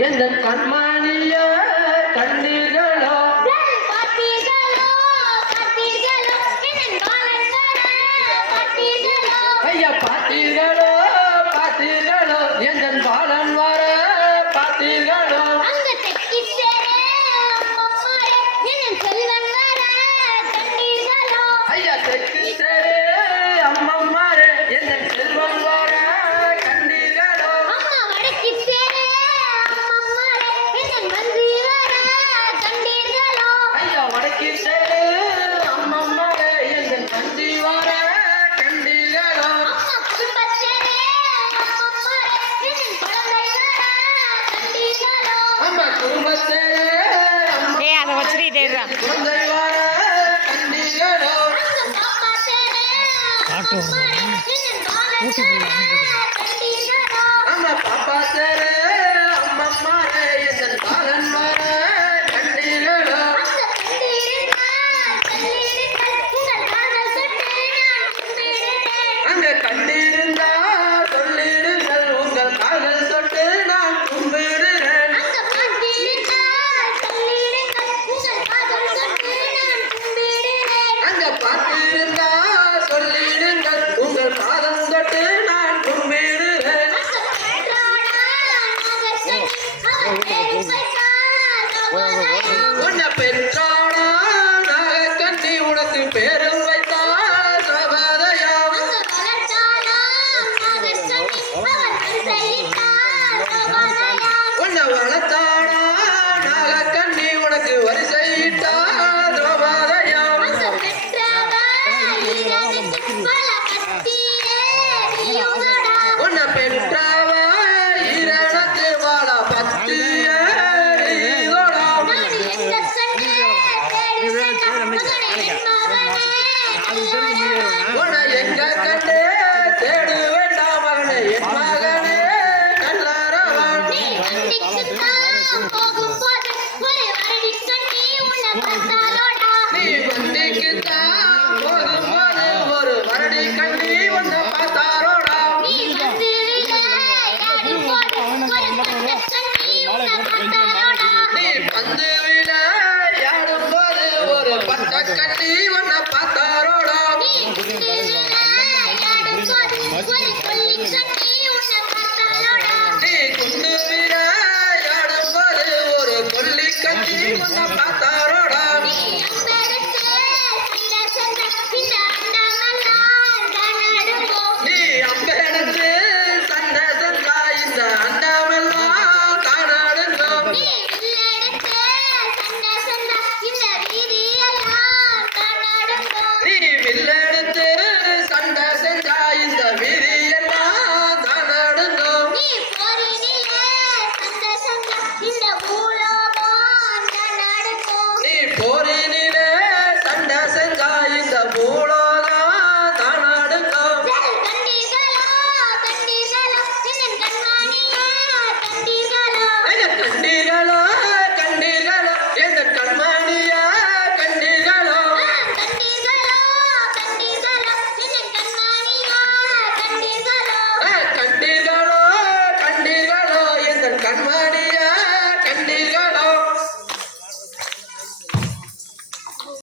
எந்த கண்மணிய கண்ணீர் ஏ அதை வச்சுட்டு தேடுறான் ஆட்டோ Una, una எங்க கண்டு தேடி வேண்டாம் மகனே என் போகும் போது ஒரு வரடி கட்டி உள்ள